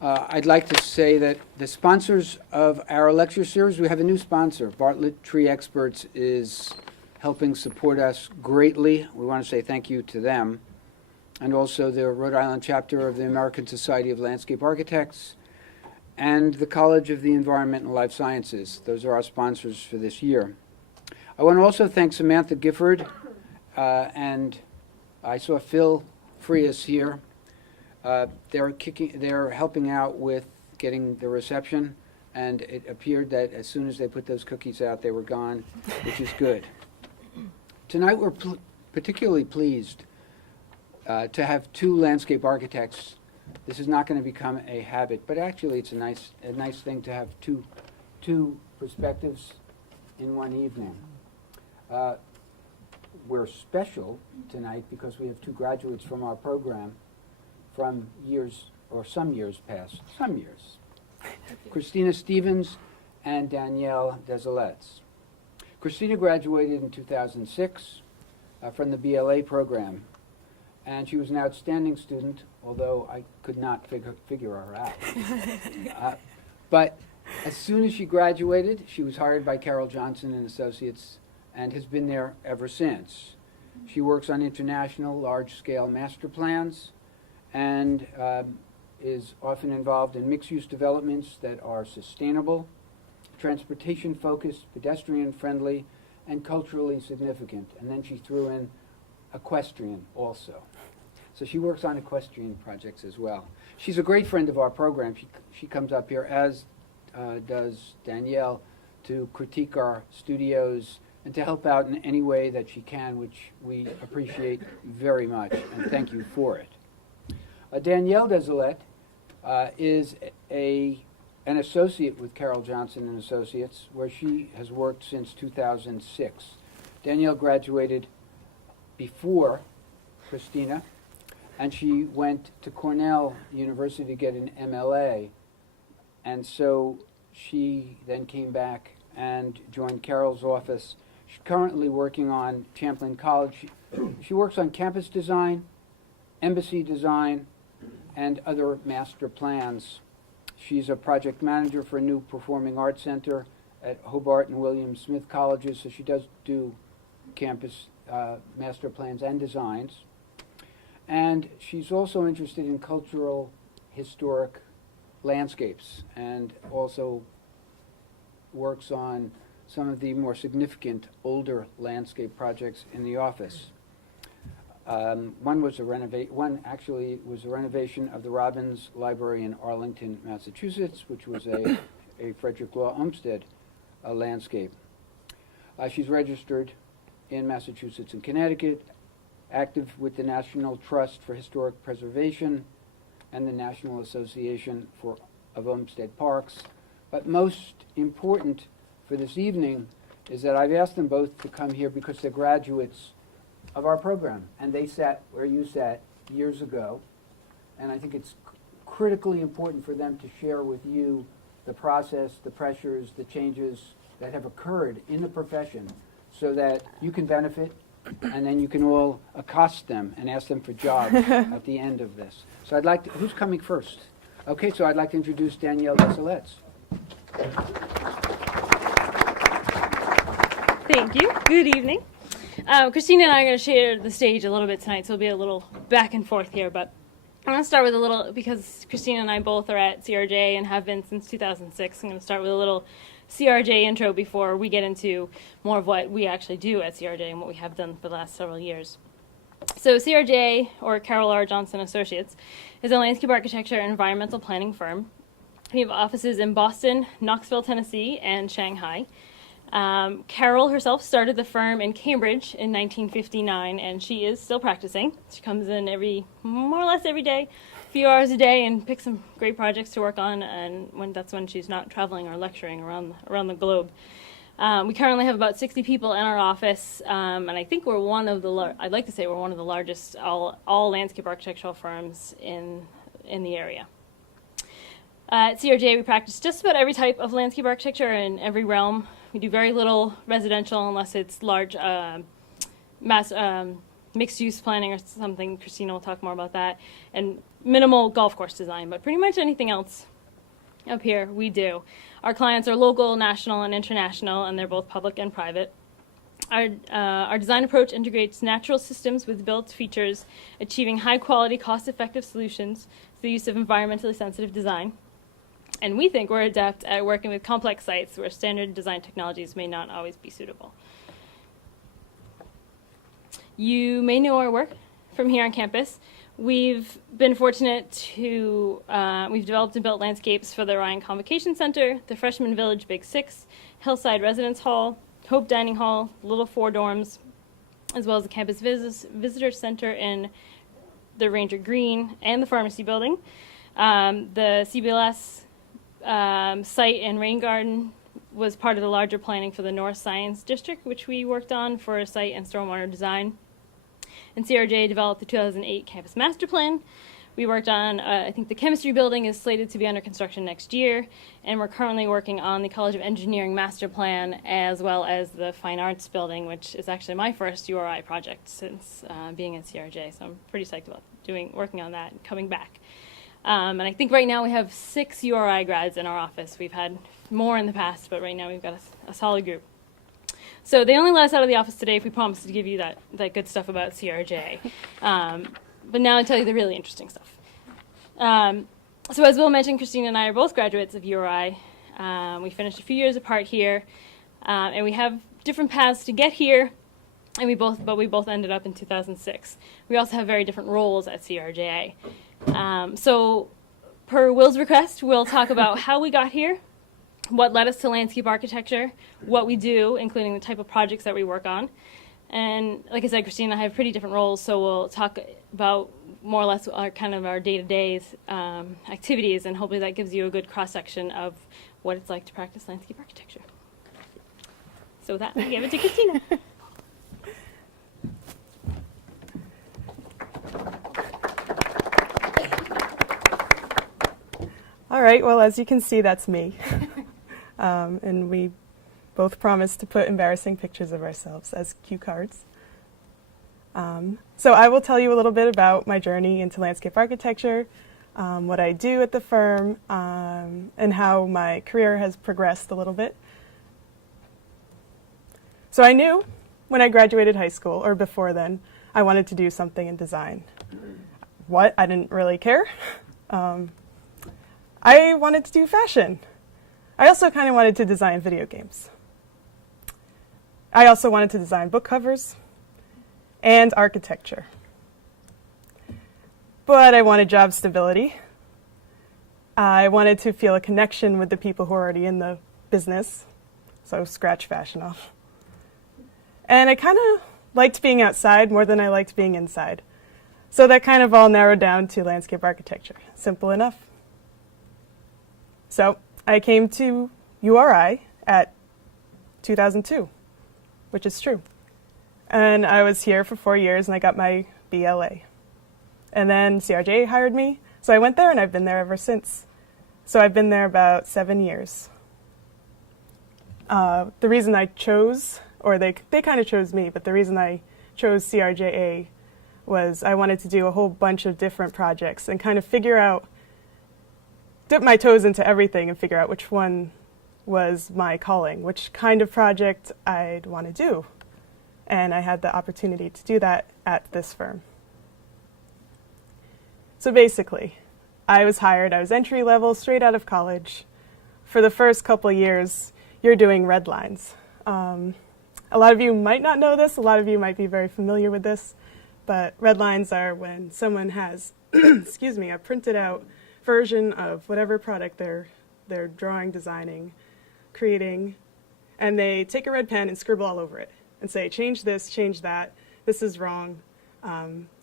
I'd like to say that the sponsors of our lecture series, we have a new sponsor. Bartlett Tree Experts is helping support us greatly. We want to say thank you to them. And also the Rhode Island chapter of the American Society of Landscape Architects and the College of the Environment and Life Sciences. Those are our sponsors for this year. I want to also thank Samantha Gifford, and I saw Phil Frias here. They're helping out with getting the reception, and it appeared that as soon as they put those cookies out, they were gone, which is good. Tonight we're particularly pleased to have two landscape architects. This is not going to become a habit, but actually it's a nice thing to have two perspectives in one evening. We're special tonight because we have two graduates from our program from some years past. Kristina Stevens and Danielle Desilets. Kristina graduated in 2006 from the BLA program, and she was an outstanding student, although I could not figure her out. But as soon as she graduated, she was hired by Carol Johnson and Associates and has been there ever since. She works on international large-scale master plans and is often involved in mixed-use developments that are sustainable, transportation-focused, pedestrian-friendly, and culturally significant. And then she threw in equestrian also. So she works on equestrian projects as well. She's a great friend of our program. She comes up here, as does Danielle, to critique our studios and to help out in any way that she can, which we appreciate very much, and thank you for it. Danielle Desilets is an associate with Carol Johnson and Associates, where she has worked since 2006. Danielle graduated before Kristina, and she went to Cornell University to get an MLA, and so she then came back and joined Carol's office. She's currently working on Champlain College. She works on campus design, embassy design, and other master plans. She's a project manager for a new performing arts center at Hobart and William Smith Colleges, so she does do campus master plans and designs. And she's also interested in cultural, historic landscapes, and also works on some of the more significant older landscape projects in the office. One actually was a renovation of the Robbins Library in Arlington, Massachusetts, which was a Frederick Law Olmsted landscape. She's registered in Massachusetts and Connecticut, active with the National Trust for Historic Preservation and the National Association of Olmsted Parks. But most important for this evening is that I've asked them both to come here because they're graduates of our program, and they sat where you sat years ago, and I think it's critically important for them to share with you the process, the pressures, the changes that have occurred in the profession so that you can benefit, and then you can all accost them and ask them for jobs at the end of this. So I'd like to, who's coming first? Okay, so I'd like to introduce Danielle Desilets. Thank you. Good evening. Kristina and I are going to share the stage a little bit tonight, so it'll be a little back and forth here, but I'm going to start with a little, because Kristina and I both are at CRJ and have been since 2006, I'm going to start with a little CRJ intro before we get into more of what we actually do at CRJ and what we have done for the last several years. So CRJ, or Carol R. Johnson Associates, is a landscape architecture and environmental planning firm. We have offices in Boston, Knoxville, Tennessee, and Shanghai. Carol herself started the firm in Cambridge in 1959, and she is still practicing. She comes in more or less every day, a few hours a day, and picks some great projects to work on, and that's when she's not traveling or lecturing around the globe. We currently have about 60 people in our office, and I think we're one of the I'd like to say we're one of the largest all landscape architectural firms in the area. At CRJ, we practice just about every type of landscape architecture in every realm. We do very little residential unless it's large master mixed-use planning or something. Kristina will talk more about that. And minimal golf course design, but pretty much anything else up here we do. Our clients are local, national, and international, and they're both public and private. Our design approach integrates natural systems with built features, achieving high-quality, cost-effective solutions through the use of environmentally sensitive design. And we think we're adept at working with complex sites where standard design technologies may not always be suitable. You may know our work from here on campus. We've been fortunate to, we've developed and built landscapes for the Orion Convocation Center, the Freshman Village Big Six, Hillside Residence Hall, Hope Dining Hall, Little Four Dorms, as well as the Campus Visitor Center in the Ranger Green and the Pharmacy Building. The CBLS site and rain garden was part of the larger planning for the North Science District, which we worked on for site and stormwater design. And CRJ developed the 2008 Campus Master Plan. We worked on, I think the chemistry building is slated to be under construction next year, and we're currently working on the College of Engineering Master Plan, as well as the Fine Arts building, which is actually my first URI project since being at CRJ, so I'm pretty psyched about working on that and coming back. And I think right now we have 6 URI grads in our office. We've had more in the past, but right now we've got a solid group. So they only let us out of the office today if we promised to give you that good stuff about CRJ. But now I'll tell you the really interesting stuff. So as Will mentioned, Kristina and I are both graduates of URI. We finished a few years apart here, and we have different paths to get here, and we both ended up in 2006. We also have very different roles at CRJ. So per Will's request, we'll talk about how we got here, what led us to landscape architecture, what we do, including the type of projects that we work on. And like I said, Kristina and I have pretty different roles, so we'll talk about more or less our day-to-day activities, and hopefully that gives you a good cross-section of what it's like to practice landscape architecture. So with that, I give it to Kristina. All right, well, as you can see, that's me. And we both promised to put embarrassing pictures of ourselves as cue cards. So I will tell you a little bit about my journey into landscape architecture, what I do at the firm, and how my career has progressed a little bit. So I knew when I graduated high school, or before then, I wanted to do something in design. What? I didn't really care. I wanted to do fashion. I also kind of wanted to design video games. I also wanted to design book covers and architecture. But I wanted job stability. I wanted to feel a connection with the people who are already in the business, so scratch fashion off. And I kind of liked being outside more than I liked being inside. So that kind of all narrowed down to landscape architecture. Simple enough. So I came to URI at 2002, which is true. And I was here for 4 years, and I got my BLA. And then CRJ hired me, so I went there, and I've been there ever since. So I've been there about 7 years. The reason I chose, or they kind of chose me, but the reason I chose CRJA was I wanted to do a whole bunch of different projects and kind of figure out, dip my toes into everything and figure out which one was my calling, which kind of project I'd want to do. And I had the opportunity to do that at this firm. So basically, I was hired, I was entry level, straight out of college. For the first couple of years, you're doing red lines. A lot of you might not know this, a lot of you might be very familiar with this, but red lines are when someone has, excuse me, a printed out version of whatever product they're drawing, designing, creating, and they take a red pen and scribble all over it and say, change this, change that, this is wrong.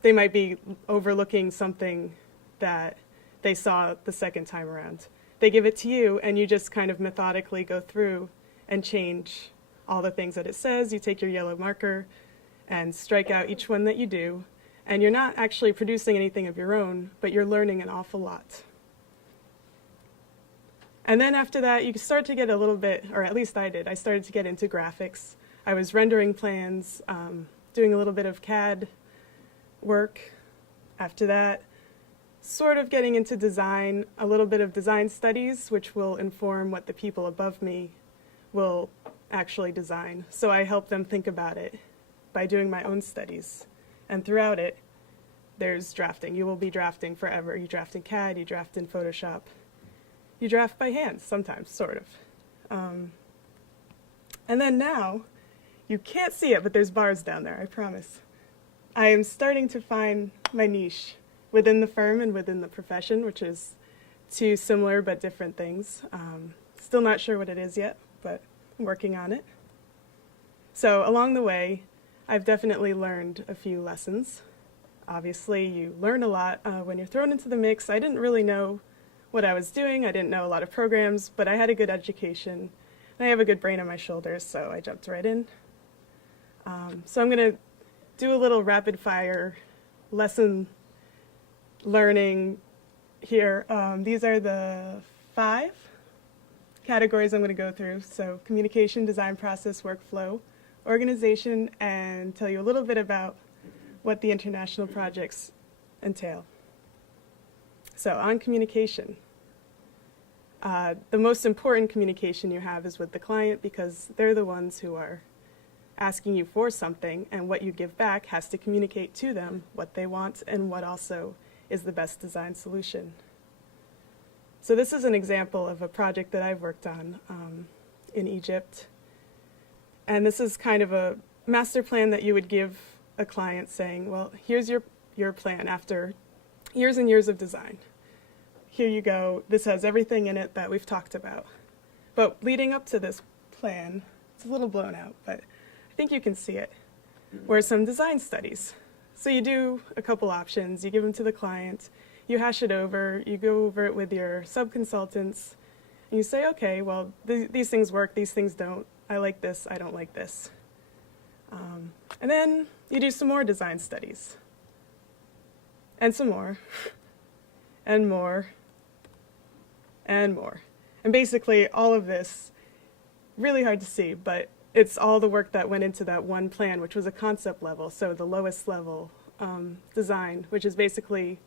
They might be overlooking something that they saw the second time around. They give it to you, and you just kind of methodically go through and change all the things that it says. You take your yellow marker and strike out each one that you do, and you're not actually producing anything of your own, but you're learning an awful lot. And then after that, you start to get a little bit, or at least I did, I started to get into graphics. I was rendering plans, doing a little bit of CAD, work. After that, sort of getting into design, a little bit of design studies, which will inform what the people above me will actually design. So I help them think about it by doing my own studies. And throughout it, there's drafting. You will be drafting forever. You draft in CAD, you draft in Photoshop. You draft by hand sometimes, sort of. And then now, you can't see it, but there's bars down there, I promise. I am starting to find my niche within the firm and within the profession, which is two similar but different things. Still not sure what it is yet, but I'm working on it. So along the way, I've definitely learned a few lessons. Obviously, you learn a lot when you're thrown into the mix. I didn't really know what I was doing. I didn't know a lot of programs, but I had a good education. And I have a good brain on my shoulders, so I jumped right in. So I'm going to do a little rapid fire lesson learning here. These are the 5 categories I'm going to go through. So communication, design process, workflow, organization, and tell you a little bit about what the international projects entail. So on communication, the most important communication you have is with the client because they're the ones who are asking you for something, and what you give back has to communicate to them what they want and what also is the best design solution. So this is an example of a project that I've worked on in Egypt. And this is kind of a master plan that you would give a client saying, well, here's your plan after years and years of design. Here you go. This has everything in it that we've talked about. But leading up to this plan, it's a little blown out, but I think you can see it, were some design studies. So you do a couple options. You give them to the client. You hash it over. You go over it with your sub-consultants. And you say, okay, well, these things work. These things don't. I like this. I don't like this. And then you do some more design studies. And some more. And more. And more. And basically, all of this, really hard to see, but it's all the work that went into that one plan, which was a concept level, so the lowest level design, which is basically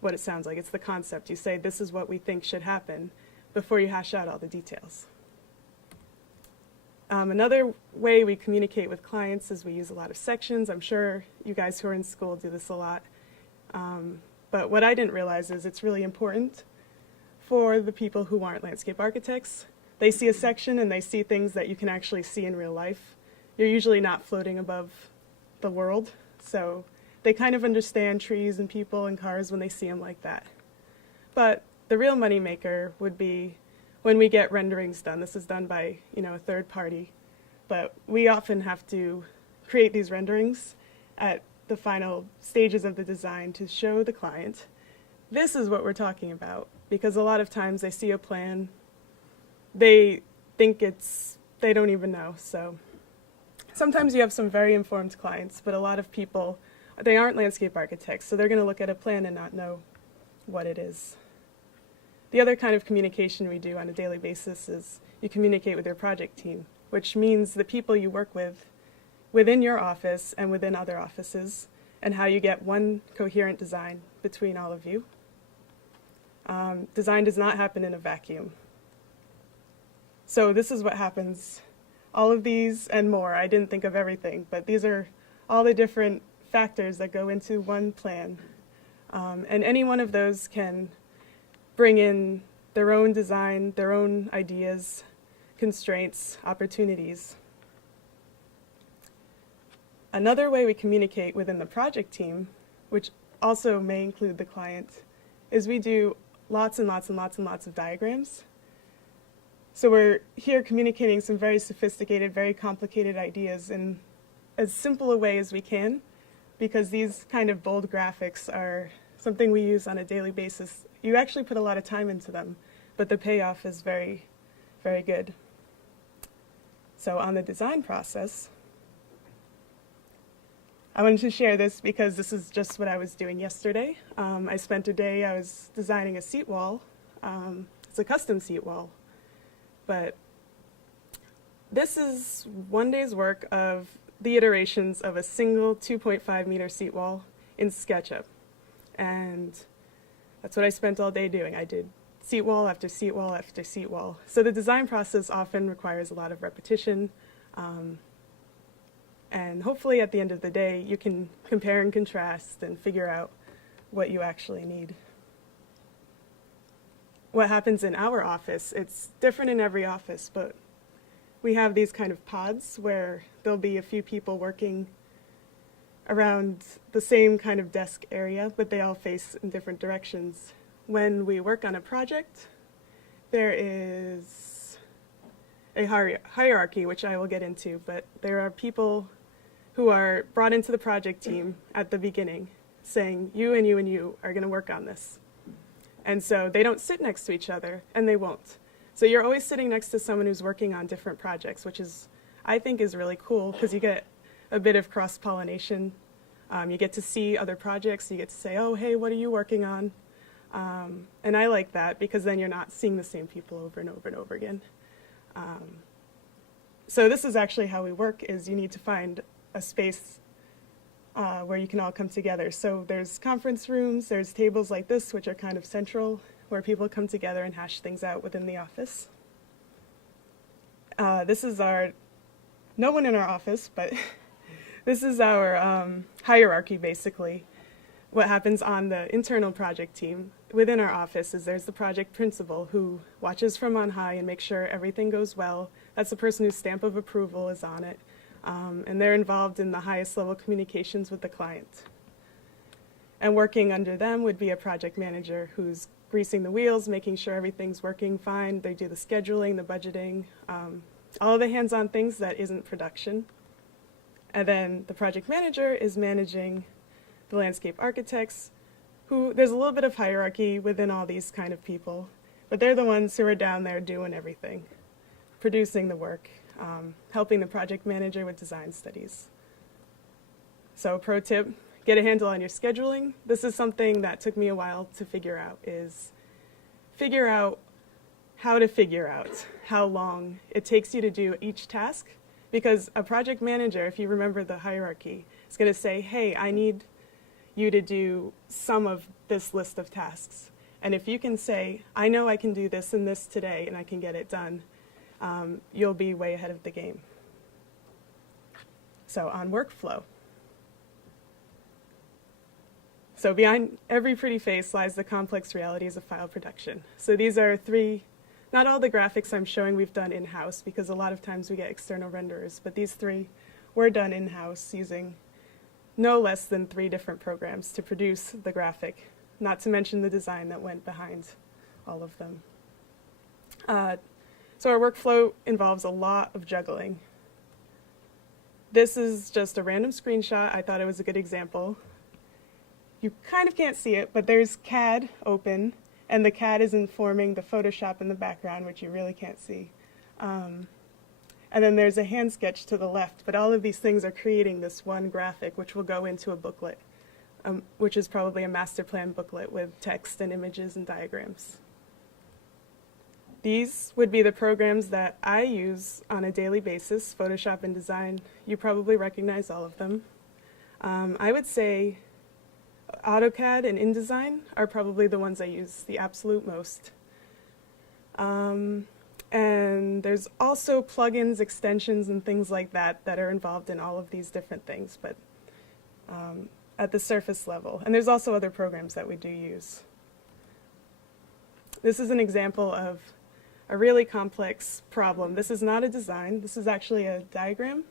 what it sounds like. It's the concept. You say, this is what we think should happen before you hash out all the details. Another way we communicate with clients is we use a lot of sections. I'm sure you guys who are in school do this a lot. But what I didn't realize is it's really important for the people who aren't landscape architects. They see a section and they see things that you can actually see in real life. You're usually not floating above the world, so they kind of understand trees and people and cars when they see them like that. But the real moneymaker would be when we get renderings done. This is done by, a third party, but we often have to create these renderings at the final stages of the design to show the client, this is what we're talking about, because a lot of times they see a plan, they think they don't even know. So sometimes you have some very informed clients, but a lot of people, they aren't landscape architects, so they're going to look at a plan and not know what it is. The other kind of communication we do on a daily basis is you communicate with your project team, which means the people you work with within your office and within other offices, and how you get one coherent design between all of you. Design does not happen in a vacuum. So this is what happens. All of these and more, I didn't think of everything, but these are all the different factors that go into one plan. And any one of those can bring in their own design, their own ideas, constraints, opportunities. Another way we communicate within the project team, which also may include the client, is we do lots and lots and lots and lots of diagrams. So we're here communicating some very sophisticated, very complicated ideas in as simple a way as we can, because these kind of bold graphics are something we use on a daily basis. You actually put a lot of time into them, but the payoff is very, very good. So on the design process, I wanted to share this because this is just what I was doing yesterday. I spent a day, I was designing a seat wall. It's a custom seat wall. But this is one day's work of the iterations of a single 2.5 meter seat wall in SketchUp. And that's what I spent all day doing. I did seat wall after seat wall after seat wall. So the design process often requires a lot of repetition. And hopefully at the end of the day, you can compare and contrast and figure out what you actually need. What happens in our office, it's different in every office, but we have these kind of pods where there'll be a few people working around the same kind of desk area, but they all face in different directions. When we work on a project, there is a hierarchy, which I will get into, but there are people who are brought into the project team at the beginning saying, you and you and you are going to work on this. And so they don't sit next to each other, and they won't. So you're always sitting next to someone who's working on different projects, which is, I think, is really cool because you get a bit of cross-pollination. You get to see other projects. You get to say, oh, hey, what are you working on? And I like that because then you're not seeing the same people over and over and over again. So this is actually how we work, is you need to find a space where you can all come together. So there's conference rooms, there's tables like this, which are kind of central, where people come together and hash things out within the office. This is no one in our office, but this is our hierarchy, basically. What happens on the internal project team within our office is there's the project principal who watches from on high and makes sure everything goes well. That's the person whose stamp of approval is on it. And they're involved in the highest level communications with the client. And working under them would be a project manager who's greasing the wheels, making sure everything's working fine. They do the scheduling, the budgeting, all the hands-on things that isn't production. And then the project manager is managing the landscape architects, who there's a little bit of hierarchy within all these kind of people, but they're the ones who are down there doing everything, producing the work, helping the project manager with design studies. So pro tip, get a handle on your scheduling. This is something that took me a while to figure out, is figure out how to figure out how long it takes you to do each task. Because a project manager, if you remember the hierarchy, is going to say, hey, I need you to do some of this list of tasks. And if you can say, I know I can do this and this today and I can get it done, you'll be way ahead of the game. So on workflow. So behind every pretty face lies the complex realities of file production. So these are three. Not all the graphics I'm showing we've done in-house, because a lot of times we get external renderers, but these three were done in-house using no less than 3 different programs to produce the graphic, not to mention the design that went behind all of them. So our workflow involves a lot of juggling. This is just a random screenshot. I thought it was a good example. You kind of can't see it, but there's CAD open, and the CAD is informing the Photoshop in the background, which you really can't see. And then there's a hand sketch to the left, but all of these things are creating this one graphic, which will go into a booklet, which is probably a master plan booklet with text and images and diagrams. These would be the programs that I use on a daily basis, Photoshop and Design. You probably recognize all of them. I would say AutoCAD and InDesign are probably the ones I use the absolute most. And there's also plugins, extensions, and things like that that are involved in all of these different things, but at the surface level. And there's also other programs that we do use. This is an example of a really complex problem. This is not a design. This is actually a diagram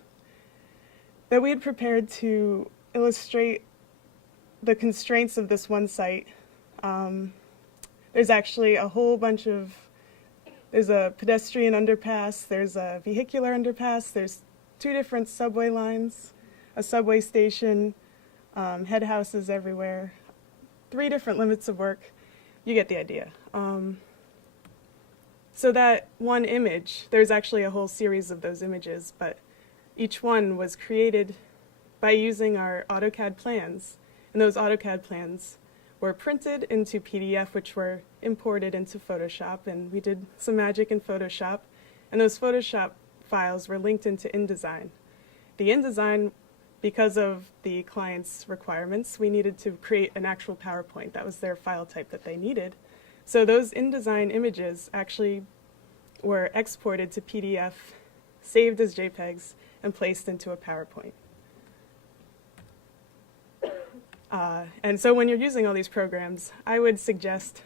that we had prepared to illustrate the constraints of this one site. There's actually a whole bunch of, there's a pedestrian underpass, there's a vehicular underpass, there's 2 different subway lines, a subway station, head houses everywhere, 3 different limits of work. You get the idea. So that one image, there's actually a whole series of those images, but each one was created by using our AutoCAD plans. And those AutoCAD plans were printed into PDF, which were imported into Photoshop, and we did some magic in Photoshop. And those Photoshop files were linked into InDesign. The InDesign because of the client's requirements, we needed to create an actual PowerPoint. That was their file type that they needed. So those InDesign images actually were exported to PDF, saved as JPEGs, and placed into a PowerPoint. And so when you're using all these programs, I would suggest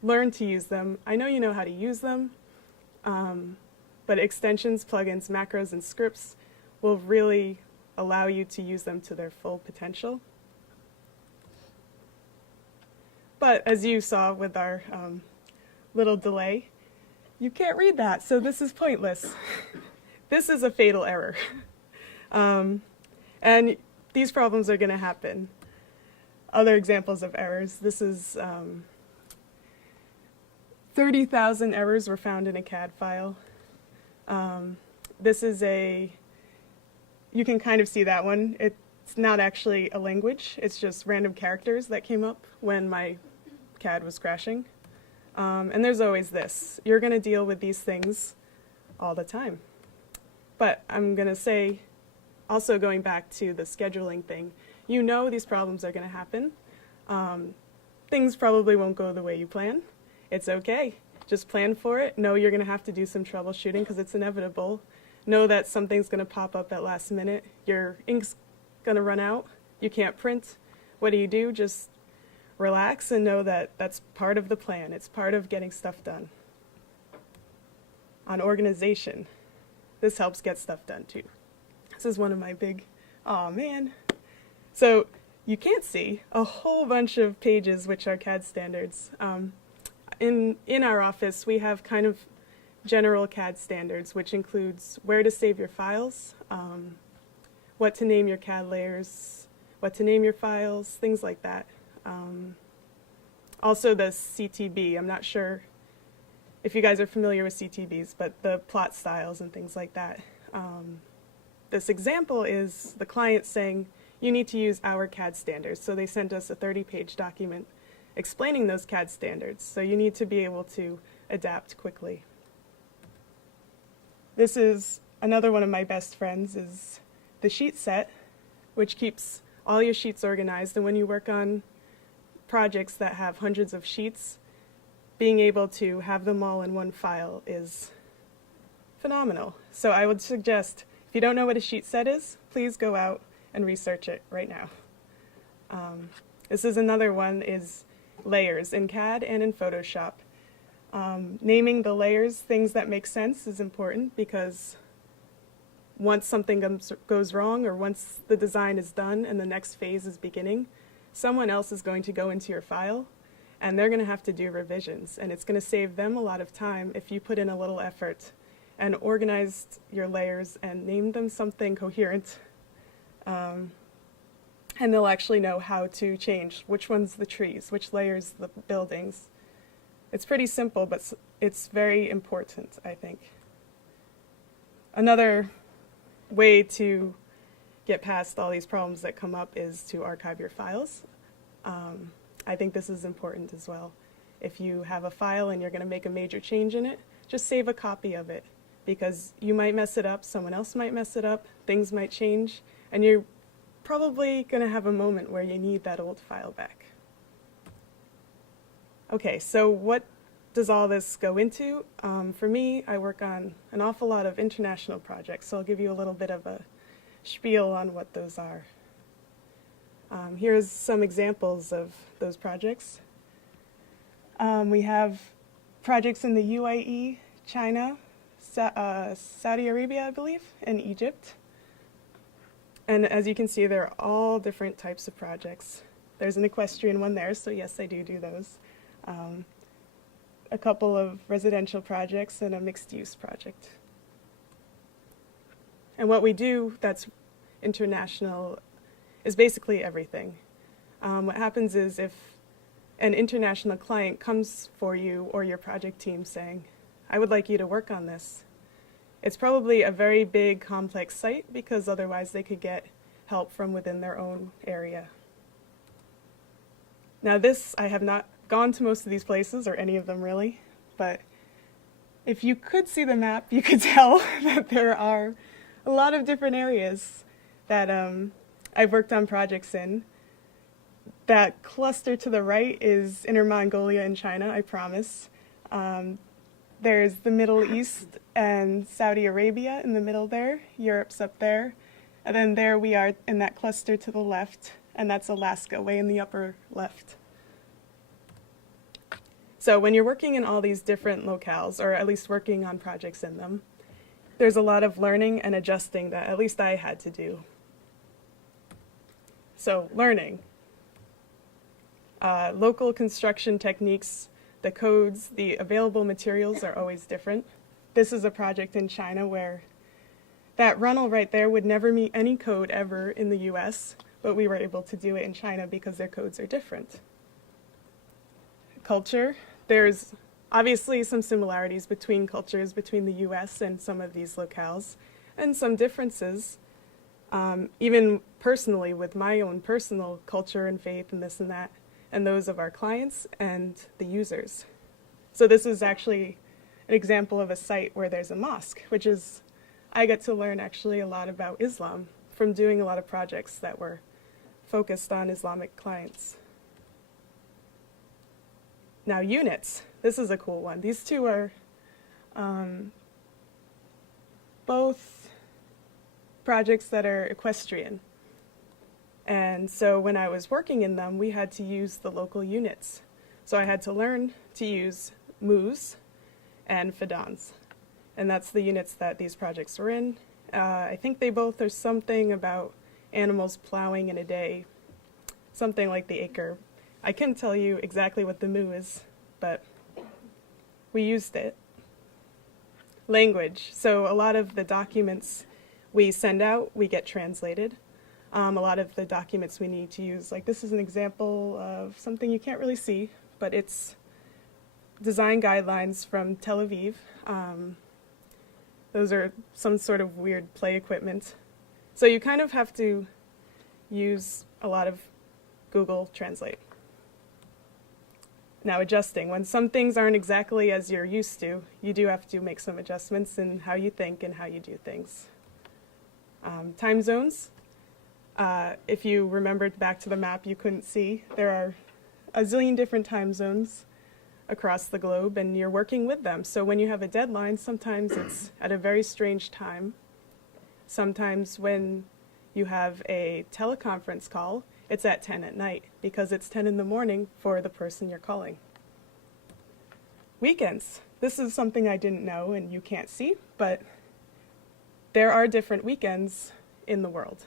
learn to use them. I know you know how to use them, but extensions, plugins, macros, and scripts will really allow you to use them to their full potential. But as you saw with our little delay, you can't read that, so this is pointless. This is a fatal error. And these problems are going to happen. Other examples of errors, this is 30,000 errors were found in a CAD file. This is you can kind of see that one. It's not actually a language, it's just random characters that came up when my CAD was crashing. And there's always this. You're going to deal with these things all the time. But I'm going to say, also going back to the scheduling thing, you know these problems are going to happen. Things probably won't go the way you plan. It's okay. Just plan for it. Know you're going to have to do some troubleshooting because it's inevitable. Know that something's going to pop up at last minute. Your ink's going to run out. You can't print. What do? Just relax and know that that's part of the plan. It's part of getting stuff done. On organization, this helps get stuff done too. This is one of my big, aw man. So you can't see a whole bunch of pages which are CAD standards. In our office, we have kind of general CAD standards, which includes where to save your files, what to name your CAD layers, what to name your files, things like that. Also the CTB, I'm not sure if you guys are familiar with CTBs, but the plot styles and things like that. This example is the client saying, you need to use our CAD standards. So they sent us a 30-page document explaining those CAD standards. So you need to be able to adapt quickly. This is another one of my best friends, is the sheet set, which keeps all your sheets organized. And when you work on projects that have hundreds of sheets, being able to have them all in one file is phenomenal. So I would suggest, if you don't know what a sheet set is, please go out and research it right now. This is another one, is layers in CAD and in Photoshop. Naming the layers, things that make sense, is important because once something goes wrong or once the design is done and the next phase is beginning, someone else is going to go into your file and they're going to have to do revisions, and it's going to save them a lot of time if you put in a little effort and organized your layers and named them something coherent. And they'll actually know how to change which one's the trees, which layers the buildings. It's pretty simple, but it's very important, I think. Another way to get past all these problems that come up is to archive your files. I think this is important as well. If you have a file and you're going to make a major change in it, just save a copy of it, because you might mess it up, someone else might mess it up, things might change, and you're probably going to have a moment where you need that old file back. Okay, so what does all this go into? For me, I work on an awful lot of international projects, so I'll give you a little bit of a spiel on what those are. Here's some examples of those projects. We have projects in the UAE, China, Saudi Arabia, I believe, and Egypt. And as you can see, they're all different types of projects. There's an equestrian one there, so yes, I do those. A couple of residential projects and a mixed-use project. And what we do that's international is basically everything. What happens is if an international client comes for you or your project team saying, I would like you to work on this, it's probably a very big, complex site, because otherwise they could get help from within their own area. Now this, I have not gone to most of these places, or any of them really, but if you could see the map, you could tell that there are a lot of different areas that I've worked on projects in. That cluster to the right is Inner Mongolia in China, I promise. There's the Middle East and Saudi Arabia in the middle there. Europe's up there. And then there we are in that cluster to the left, and that's Alaska, way in the upper left. So when you're working in all these different locales, or at least working on projects in them, there's a lot of learning and adjusting that at least I had to do. So learning. Local construction techniques, the codes, the available materials are always different. This is a project in China where that runnel right there would never meet any code ever in the US, but we were able to do it in China because their codes are different. Culture, there's obviously some similarities between cultures between the US and some of these locales, and some differences, even personally with my own personal culture and faith and this and that, and those of our clients and the users. So this is actually an example of a site where there's a mosque, which is, I get to learn actually a lot about Islam from doing a lot of projects that were focused on Islamic clients. Now units, this is a cool one. These two are both projects that are equestrian. And so when I was working in them, we had to use the local units. So I had to learn to use mus and fedans. And that's the units that these projects were in. I think they both are something about animals plowing in a day, something like the acre. I couldn't tell you exactly what the mu is, but we used it. Language. So a lot of the documents we send out, we get translated. A lot of the documents we need to use, like this is an example of something you can't really see, but it's design guidelines from Tel Aviv. Those are some sort of weird play equipment. So you kind of have to use a lot of Google Translate. Now adjusting, when some things aren't exactly as you're used to, you do have to make some adjustments in how you think and how you do things. Time zones. If you remembered back to the map you couldn't see, there are a zillion different time zones across the globe, and you're working with them. So when you have a deadline, sometimes it's at a very strange time. Sometimes when you have a teleconference call, it's at 10 at night because it's 10 in the morning for the person you're calling. Weekends. This is something I didn't know and you can't see, but there are different weekends in the world.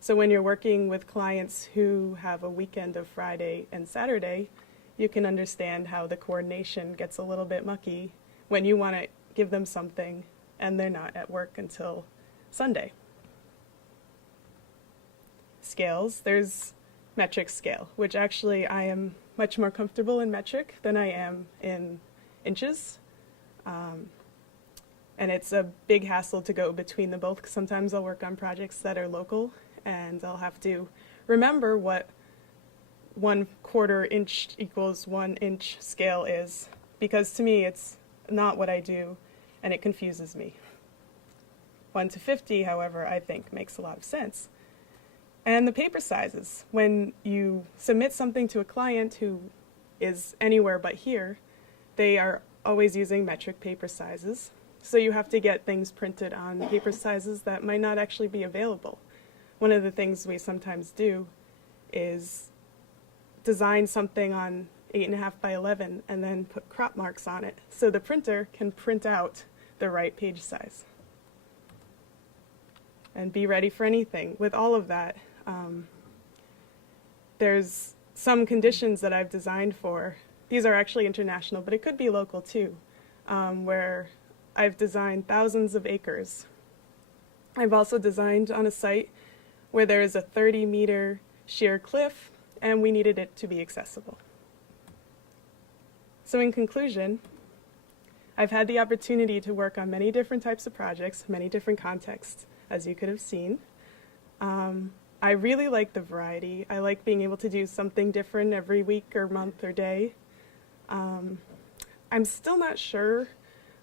So when you're working with clients who have a weekend of Friday and Saturday, you can understand how the coordination gets a little bit mucky when you want to give them something and they're not at work until Sunday. Scales, there's metric scale, which actually I am much more comfortable in metric than I am in inches. And it's a big hassle to go between the both, because sometimes I'll work on projects that are local and I'll have to remember what 1/4 inch equals 1 inch scale is, because to me it's not what I do and it confuses me. 1 to 50, however, I think makes a lot of sense. And the paper sizes. When you submit something to a client who is anywhere but here, they are always using metric paper sizes. So you have to get things printed on paper sizes that might not actually be available. One of the things we sometimes do is design something on 8.5 by 11 and then put crop marks on it so the printer can print out the right page size. And be ready for anything. With all of that, there's some conditions that I've designed for. These are actually international, but it could be local too, where I've designed thousands of acres. I've also designed on a site where there is a 30-meter sheer cliff, and we needed it to be accessible. So in conclusion, I've had the opportunity to work on many different types of projects, many different contexts, as you could have seen. I really like the variety. I like being able to do something different every week or month or day. I'm still not sure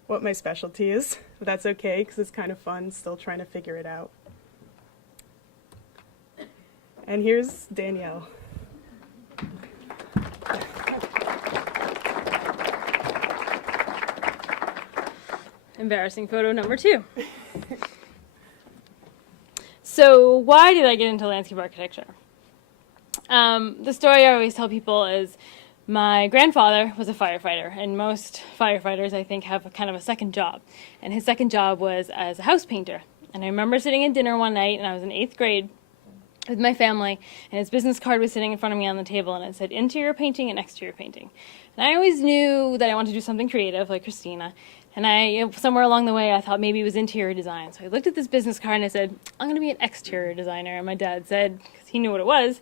what my specialty is, but that's okay because it's kind of fun, still trying to figure it out. And here's Danielle. Embarrassing photo number 2. So why did I get into landscape architecture? The story I always tell people is my grandfather was a firefighter, and most firefighters, I think, have kind of a second job. And his second job was as a house painter. And I remember sitting at dinner one night, and I was in 8th grade with my family, and his business card was sitting in front of me on the table, and it said interior painting and exterior painting. And I always knew that I wanted to do something creative, like Kristina. And somewhere along the way, I thought maybe it was interior design. So I looked at this business card and I said, I'm going to be an exterior designer. And my dad said, because he knew what it was,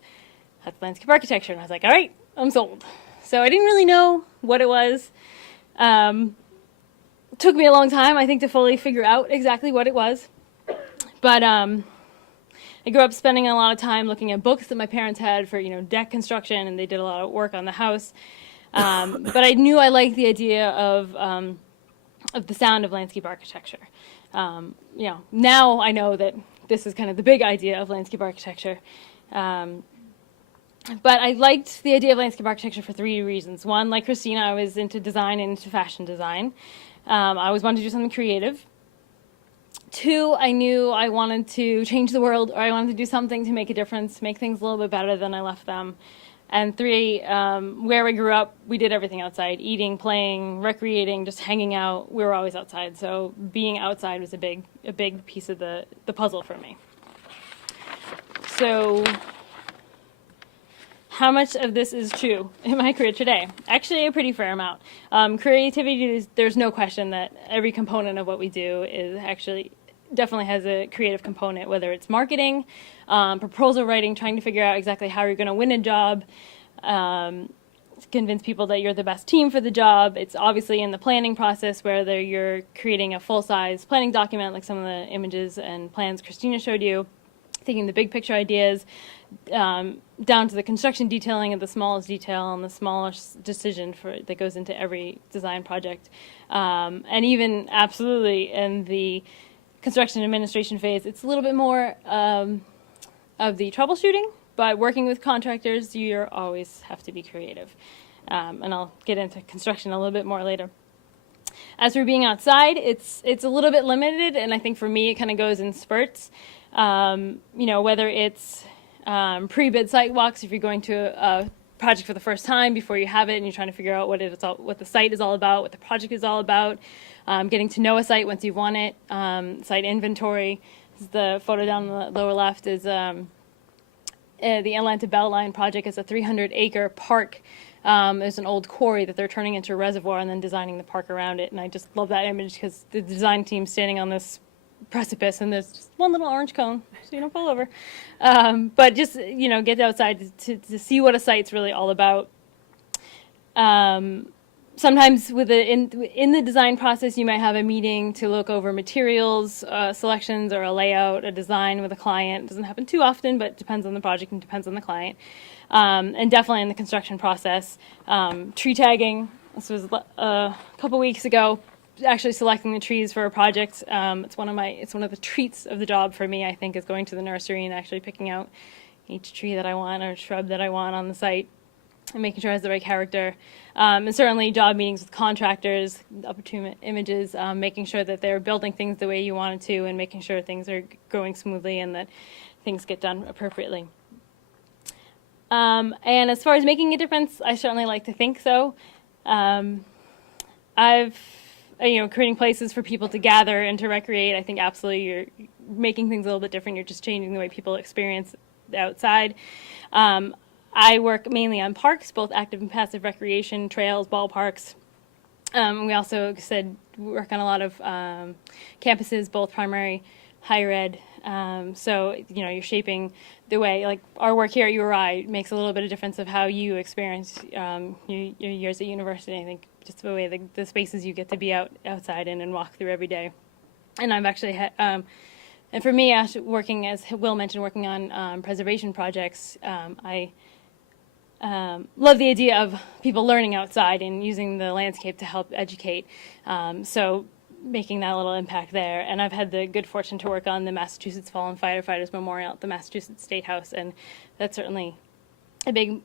that's landscape architecture. And I was like, all right, I'm sold. So I didn't really know what it was. It took me a long time, I think, to fully figure out exactly what it was. But I grew up spending a lot of time looking at books that my parents had for, deck construction, and they did a lot of work on the house. But I knew I liked the idea of the sound of landscape architecture. Now I know that this is kind of the big idea of landscape architecture. But I liked the idea of landscape architecture for 3 reasons. One, like Kristina, I was into design and into fashion design. I always wanted to do something creative. 2, I knew I wanted to change the world, or I wanted to do something to make a difference, make things a little bit better than I left them. And 3, where I grew up, we did everything outside, eating, playing, recreating, just hanging out. We were always outside, so being outside was a big piece of the puzzle for me. So how much of this is true in my career today? Actually, a pretty fair amount. Creativity, there's no question that every component of what we do is actually definitely has a creative component, whether it's marketing, proposal writing, trying to figure out exactly how you're going to win a job, convince people that you're the best team for the job. It's obviously in the planning process, whether you're creating a full-size planning document like some of the images and plans Kristina showed you, thinking the big picture ideas, down to the construction detailing of the smallest detail and the smallest decision that goes into every design project. And even absolutely in the construction administration phase, it's a little bit more of the troubleshooting, but working with contractors, you always have to be creative. And I'll get into construction a little bit more later. As for being outside, it's a little bit limited, and I think for me it kind of goes in spurts. Whether it's pre-bid site walks, if you're going to a project for the first time before you have it and you're trying to figure out what the site is all about, what the project is all about, getting to know a site once you've won it, site inventory. The photo down the lower left is the Atlanta Beltline project. Is a 300-acre park. There's an old quarry that they're turning into a reservoir and then designing the park around it. And I just love that image because the design team's standing on this precipice and there's just one little orange cone so you don't fall over. But just, get outside to see what a site's really all about. Sometimes in the design process, you might have a meeting to look over materials, selections, or a layout, a design with a client. It doesn't happen too often, but it depends on the project and depends on the client. And definitely in the construction process. Tree tagging, this was a couple weeks ago, actually selecting the trees for a project. It's one of the treats of the job for me, I think, is going to the nursery and actually picking out each tree that I want or shrub that I want on the site and making sure it has the right character. And certainly job meetings with contractors, opportune images, making sure that they're building things the way you want it to and making sure things are going smoothly and that things get done appropriately. And as far as making a difference, I certainly like to think so. Creating places for people to gather and to recreate, I think absolutely you're making things a little bit different. You're just changing the way people experience the outside. I work mainly on parks, both active and passive recreation, trails, ballparks. We also work on a lot of campuses, both primary, higher ed. So you're shaping the way, like our work here at URI makes a little bit of difference of how you experience your years at university. I think just the way the spaces you get to be outside in and walk through every day. And I've actually and for me, working, as Will mentioned, working on preservation projects, I love the idea of people learning outside and using the landscape to help educate. So making that little impact there. And I've had the good fortune to work on the Massachusetts Fallen Firefighters Memorial at the Massachusetts State House, and that's certainly a big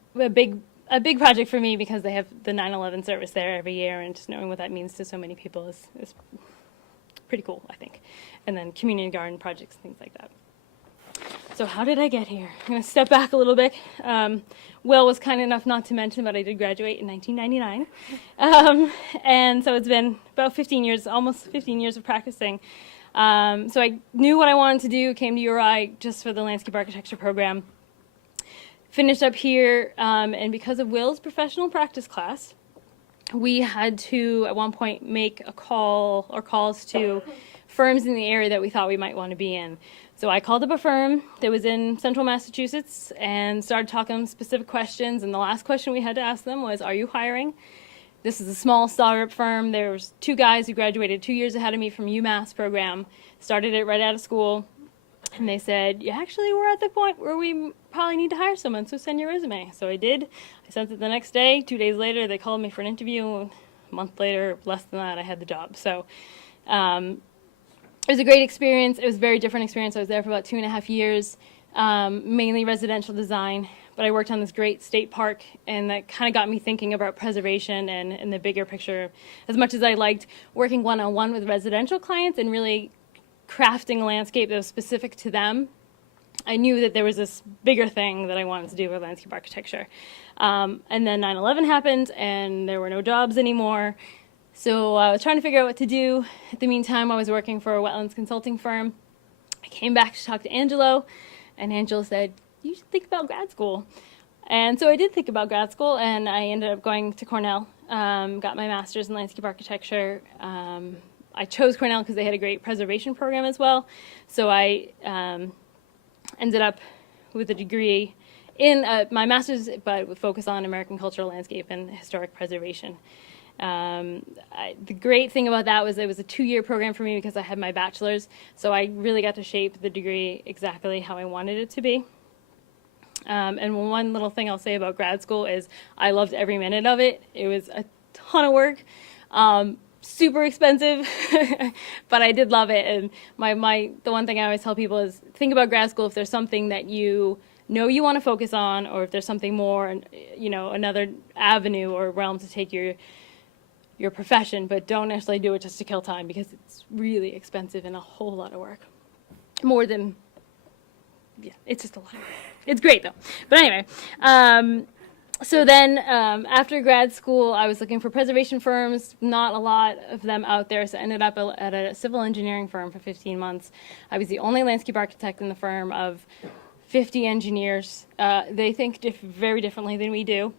project for me because they have the 9/11 service there every year, and just knowing what that means to so many people is pretty cool, I think. And then community garden projects, things like that. So how did I get here? I'm going to step back a little bit. Will was kind enough not to mention, but I did graduate in 1999. And so it's been about 15 years, almost 15 years of practicing. So I knew what I wanted to do, came to URI just for the landscape architecture program. Finished up here, and because of Will's professional practice class, we had to, at one point, make a call or calls to firms in the area that we thought we might want to be in. So I called up a firm that was in central Massachusetts and started talking specific questions, and the last question we had to ask them was, are you hiring? This is a small startup firm. There was 2 guys who graduated 2 years ahead of me from UMass program, started it right out of school, and they said, yeah, actually, we're at the point where we probably need to hire someone, so send your resume. So I did. I sent it the next day. 2 days later, they called me for an interview. A month later, less than that, I had the job. So it was a great experience. It was a very different experience. I was there for about 2.5 years, mainly residential design. But I worked on this great state park, and that kind of got me thinking about preservation and the bigger picture. As much as I liked working one-on-one with residential clients and really crafting a landscape that was specific to them, I knew that there was this bigger thing that I wanted to do with landscape architecture. And then 9/11 happened, and there were no jobs anymore. So I was trying to figure out what to do. At the meantime, I was working for a wetlands consulting firm. I came back to talk to Angelo, and Angelo said, you should think about grad school. And so I did think about grad school, and I ended up going to Cornell, got my master's in landscape architecture. I chose Cornell because they had a great preservation program as well. So I ended up with a degree in my master's, but with focus on American cultural landscape and historic preservation. The great thing about that was it was a 2-year program for me because I had my bachelor's, so I really got to shape the degree exactly how I wanted it to be. And one little thing I'll say about grad school is I loved every minute of it. It was a ton of work, super expensive, but I did love it. And the one thing I always tell people is think about grad school if there's something that you know you want to focus on, or if there's something more, another avenue or realm to take your profession, but don't necessarily do it just to kill time because it's really expensive and a whole lot of work. More than, it's just a lot of work. It's great though. But anyway, so then after grad school, I was looking for preservation firms, not a lot of them out there, so I ended up at a civil engineering firm for 15 months. I was the only landscape architect in the firm of 50 engineers. They think very differently than we do.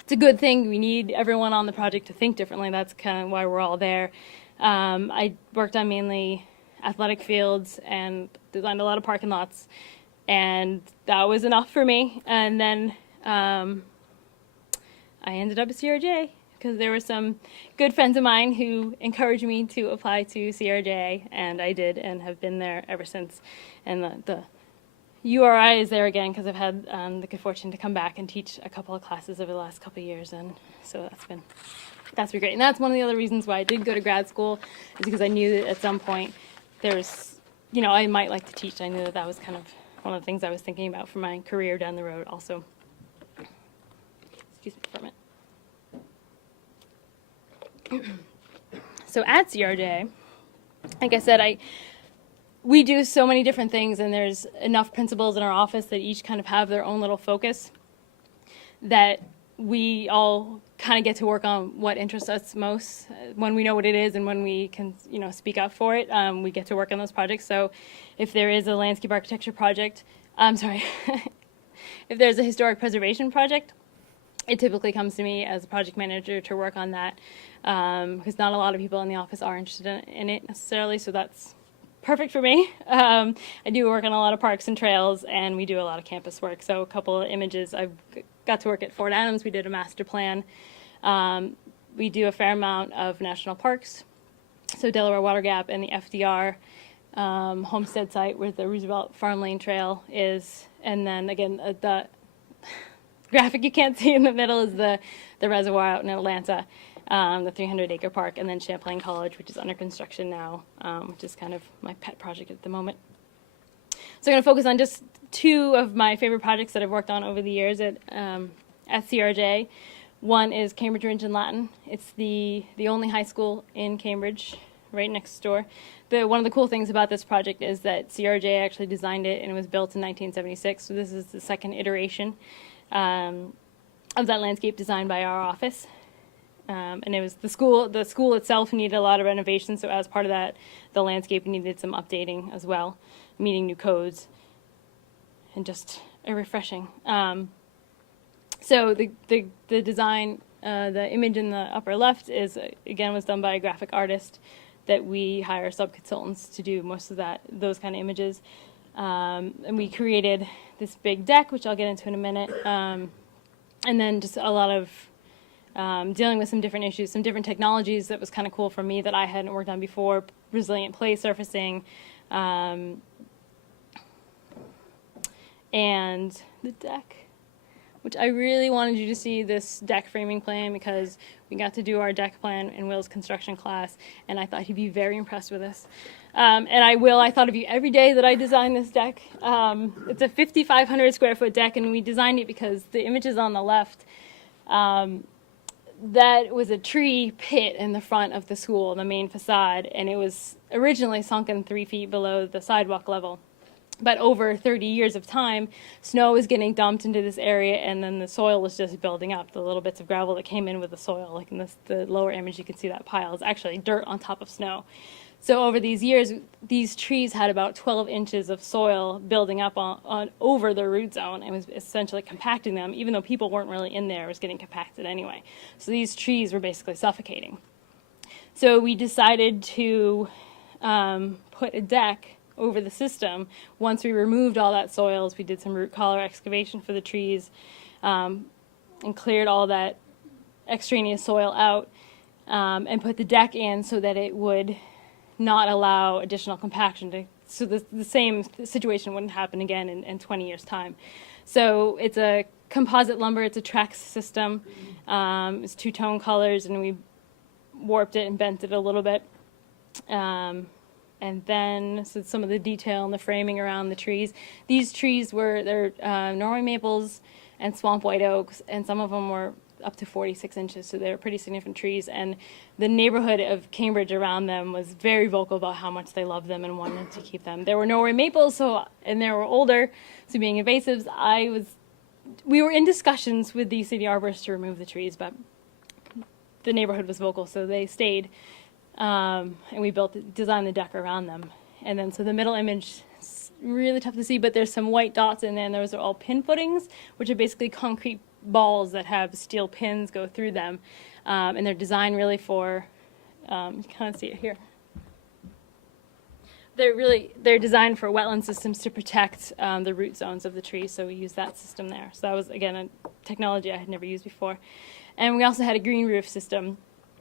It's a good thing. We need everyone on the project to think differently. That's kind of why we're all there. I worked on mainly athletic fields and designed a lot of parking lots, and that was enough for me. And then I ended up at CRJ because there were some good friends of mine who encouraged me to apply to CRJ, and I did and have been there ever since. And the URI is there again because I've had the good fortune to come back and teach a couple of classes over the last couple of years, and so that's been great. And that's one of the other reasons why I did go to grad school, is because I knew that at some point there's, I might like to teach. I knew that was kind of one of the things I was thinking about for my career down the road also. Excuse me for a minute. So at CRJ, like I said, we do so many different things, and there's enough principals in our office that each kind of have their own little focus, that we all kind of get to work on what interests us most. When we know what it is and when we can, speak up for it, we get to work on those projects. So if there is a landscape architecture project, if there's a historic preservation project, it typically comes to me as a project manager to work on that, because not a lot of people in the office are interested in it necessarily, so that's perfect for me. I do work on a lot of parks and trails, and we do a lot of campus work. So a couple of images, I've got to work at Fort Adams. We did a master plan. We do a fair amount of national parks, so Delaware Water Gap and the FDR homestead site where the Roosevelt Farm Lane Trail is. And then again, the graphic you can't see in the middle is the reservoir out in Atlanta. the 300-acre park, and then Champlain College, which is under construction now, which is kind of my pet project at the moment. So I'm going to focus on just two of my favorite projects that I've worked on over the years at CRJ. One is Cambridge Ridge and Latin. It's the only high school in Cambridge, right next door. One of the cool things about this project is that CRJ actually designed it, and it was built in 1976. So this is the second iteration of that landscape design by our office. And it was the school itself needed a lot of renovation, so as part of that, the landscape needed some updating as well, meeting new codes, and just a refreshing. So the design, the image in the upper left was done by a graphic artist that we hire sub-consultants to do most of those kind of images. And we created this big deck, which I'll get into in a minute, and then just a lot of dealing with some different issues, some different technologies that was kind of cool for me that I hadn't worked on before, resilient play surfacing, and the deck, which I really wanted you to see this deck framing plan because we got to do our deck plan in Will's construction class, and I thought he'd be very impressed with us. And I thought of you every day that I designed this deck. It's a 5,500 square foot deck, and we designed it because the images on the left, that was a tree pit in the front of the school, the main facade, and it was originally sunken 3 feet below the sidewalk level. But over 30 years of time, snow was getting dumped into this area, and then the soil was just building up. The little bits of gravel that came in with the soil, like in the lower image, you can see that pile is actually dirt on top of snow. So over these years, these trees had about 12 inches of soil building up on over the root zone, and was essentially compacting them. Even though people weren't really in there, it was getting compacted anyway. So these trees were basically suffocating. So we decided to put a deck over the system. Once we removed all that soils, we did some root collar excavation for the trees, and cleared all that extraneous soil out, and put the deck in so that it would not allow additional compaction so the same situation wouldn't happen again in 20 years time. So it's a composite lumber, it's a Trex system, it's two-tone colors, and we warped it and bent it a little bit. And then so some of the detail and the framing around the trees. These trees they're Norway maples and swamp white oaks, and some of them were up to 46 inches, so they're pretty significant trees. And the neighborhood of Cambridge around them was very vocal about how much they loved them and wanted to keep them. There were Norway maples, and they were older, so being invasives, we were in discussions with the city arborist to remove the trees, but the neighborhood was vocal, so they stayed. And we designed the deck around them. And then so the middle image is really tough to see, but there's some white dots in there, and those are all pin footings, which are basically concrete balls that have steel pins go through them. And they're designed really for, you can kind of see it here. They're designed for wetland systems to protect the root zones of the trees, so we use that system there. So that was, again, a technology I had never used before. And we also had a green roof system.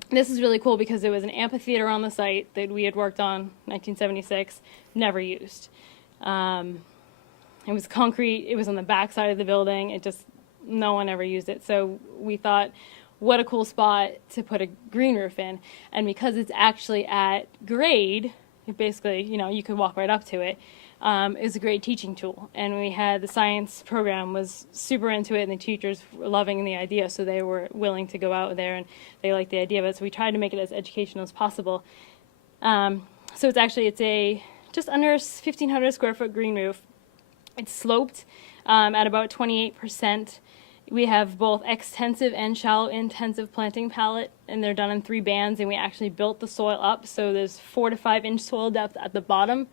This is really cool because there was an amphitheater on the site that we had worked on in 1976, never used. It was concrete, it was on the back side of the building, no one ever used it. So we thought, what a cool spot to put a green roof in. And because it's actually at grade, it basically, you could walk right up to it, is a great teaching tool. And we had the science program was super into it, and the teachers were loving the idea, so they were willing to go out there, and they liked the idea of it. So we tried to make it as educational as possible. So it's a just under 1,500 square foot green roof. It's sloped at about 28%. We have both extensive and shallow intensive planting palette, and they're done in 3 bands, and we actually built the soil up, so there's 4 to 5 inch soil depth at the bottom,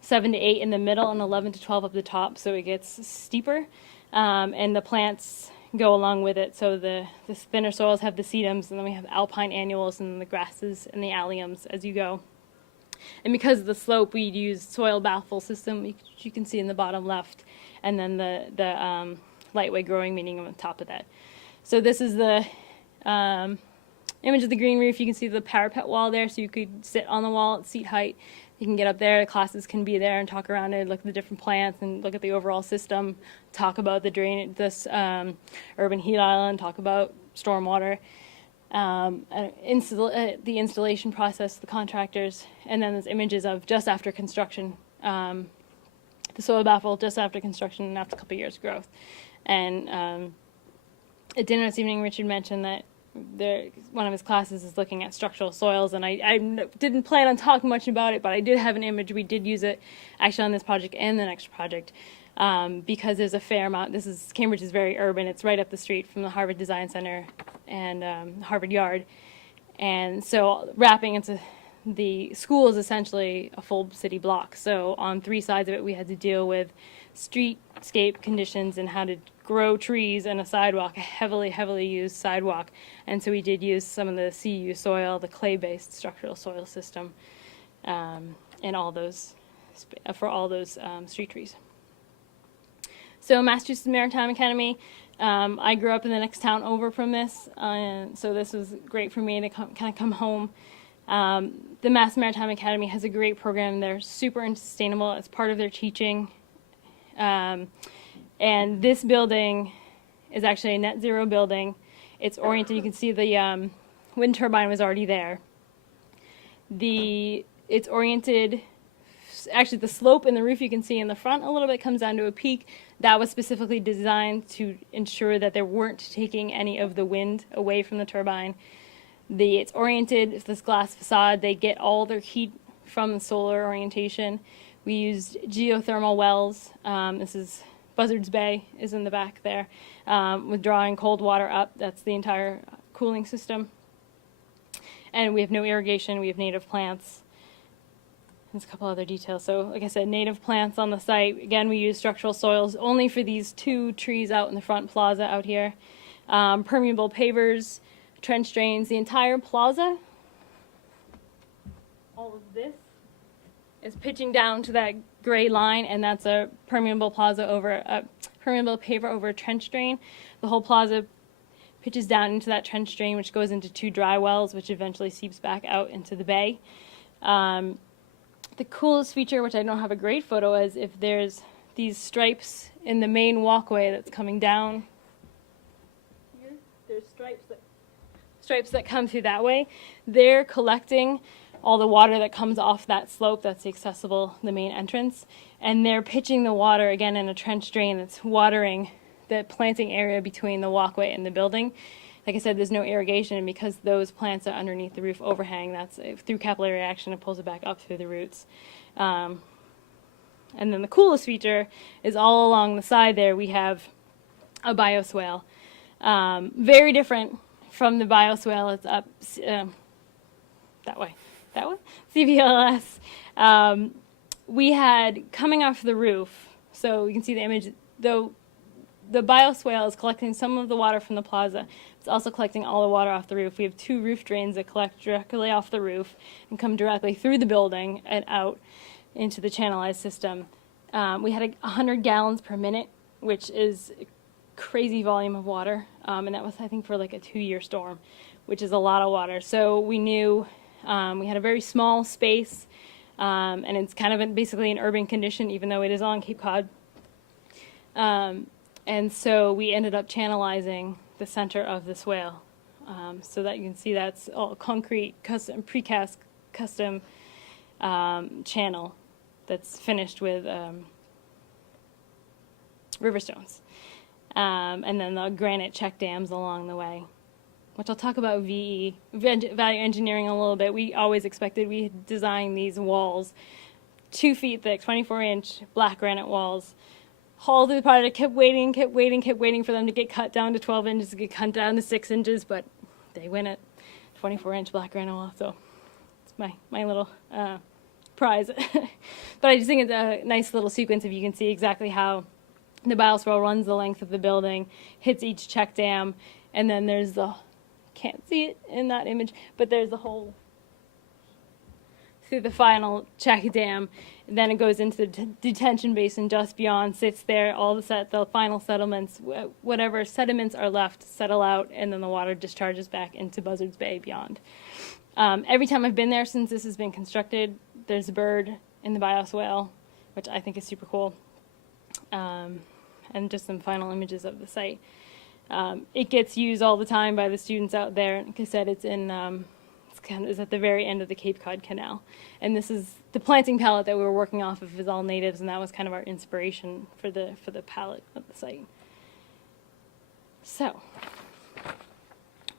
7 to 8 in the middle, and 11 to 12 up the top, so it gets steeper, and the plants go along with it. So the thinner soils have the sedums, and then we have alpine annuals and the grasses and the alliums as you go. And because of the slope, we use soil baffle system, which you can see in the bottom left, and then the lightweight growing medium on top of that. So this is the image of the green roof. You can see the parapet wall there, so you could sit on the wall at seat height. You can get up there, the classes can be there and talk around it, look at the different plants and look at the overall system, talk about the drainage, this urban heat island, talk about stormwater. the installation process, the contractors, and then there's images of just after construction, the soil baffle just after construction, and after a couple of years growth. And at dinner this evening, Richard mentioned that one of his classes is looking at structural soils, and I didn't plan on talking much about it, but I did have an image. We did use it actually on this project and the next project, because there's a fair amount. Cambridge is very urban. It's right up the street from the Harvard Design Center and Harvard Yard, and so wrapping into the school is essentially a full city block. So on 3 sides of it, we had to deal with streetscape conditions and how to grow trees and a sidewalk, a heavily used sidewalk. And so we did use some of the CU soil, the clay-based structural soil system, for all those street trees. So Massachusetts Maritime Academy, I grew up in the next town over from this, so this was great for me to kind of come home. The Mass Maritime Academy has a great program. They're super sustainable as part of their teaching. And this building is actually a net zero building. It's oriented, you can see the wind turbine was already there. It's oriented, actually the slope in the roof you can see in the front a little bit comes down to a peak. That was specifically designed to ensure that they weren't taking any of the wind away from the turbine. It's oriented, this glass facade, they get all their heat from the solar orientation. We used geothermal wells. This is Buzzards Bay is in the back there, with drawing cold water up. That's the entire cooling system. And we have no irrigation. We have native plants. There's a couple other details. So like I said, native plants on the site. Again, we use structural soils only for these 2 trees out in the front plaza out here. Permeable pavers, trench drains, the entire plaza. All of this is pitching down to that gray line, and that's a permeable paver over a trench drain. The whole plaza pitches down into that trench drain, which goes into 2 dry wells, which eventually seeps back out into the bay. The coolest feature, which I don't have a great photo, is if there's these stripes in the main walkway that's coming down. Here, there's stripes that come through that way. They're collecting all the water that comes off that slope that's the main entrance, and they're pitching the water again in a trench drain that's watering the planting area between the walkway and the building. Like I said, there's no irrigation, and because those plants are underneath the roof overhang, that's through capillary action, it pulls it back up through the roots. And then the coolest feature is all along the side there we have a bioswale. Very different from the bioswale. It's up that way, CBLS. We had coming off the roof, so you can see the image, though the bioswale is collecting some of the water from the plaza. It's also collecting all the water off the roof. We have 2 roof drains that collect directly off the roof and come directly through the building and out into the channelized system. We had 100 gallons per minute, which is a crazy volume of water, and that was, I think, for like a 2-year storm, which is a lot of water. So we knew we had a very small space, and it's kind of basically an urban condition, even though it is on Cape Cod. And so we ended up channelizing the center of the swale, so that you can see that's all concrete, custom, precast, custom channel that's finished with river stones. And then the granite check dams along the way, which I'll talk about value engineering a little bit. We always expected, we designed these walls, 2 feet thick, 24-inch black granite walls. Hauled through the project, kept waiting for them to get cut down to 12 inches, to get cut down to 6 inches, but they win it. 24-inch black granite wall, so it's my little prize. But I just think it's a nice little sequence if you can see exactly how the bioswale runs the length of the building, hits each check dam, and then there's can't see it in that image, but there's the whole through the final check dam, and then it goes into the detention basin just beyond, sits there, all the final settlements, whatever sediments are left settle out, and then the water discharges back into Buzzards Bay beyond. Every time I've been there since this has been constructed, there's a bird in the bioswale, which I think is super cool. And just some final images of the site. It gets used all the time by the students out there. Like I said, it's at the very end of the Cape Cod Canal. And this is the planting palette that we were working off of is all natives, and that was kind of our inspiration for the palette of the site. So,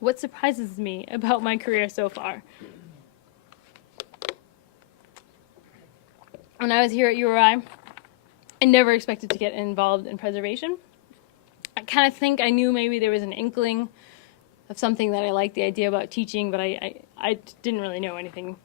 what surprises me about my career so far? When I was here at URI, I never expected to get involved in preservation. I kind of think I knew maybe there was an inkling of something that I liked the idea about teaching, but I didn't really know anything.